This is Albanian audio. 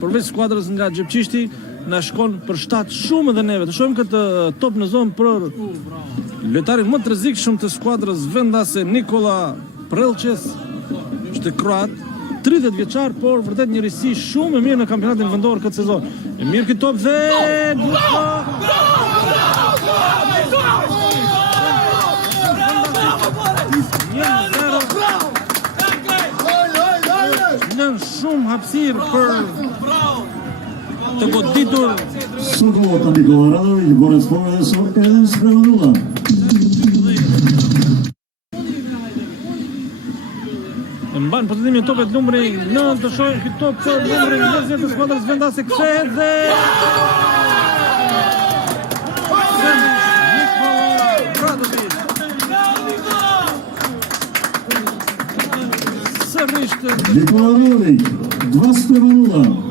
Përveç skuadrës nga Xhepçishti, na shkon për shtat shumë edhe neve. Të shohim këtë top në zonë për lojtarin më të rrezikshëm të skuadrës vendase Nikola Prelçes, është kroat, 30 vjeçar, por vërtet një risi shumë e mirë në kampionatin vendor këtë sezon. E mirë këtë top dhe në shumë hapësirë për të goditur. Sugota Nikola Radović, borac povrede Sorka 1:0. Mban pozitimin e topit numri 9, të shohim këtë top për numrin 20 të skuadrës vendase, kthehet dhe Nikola Radović. Nikola Radović, 2:0.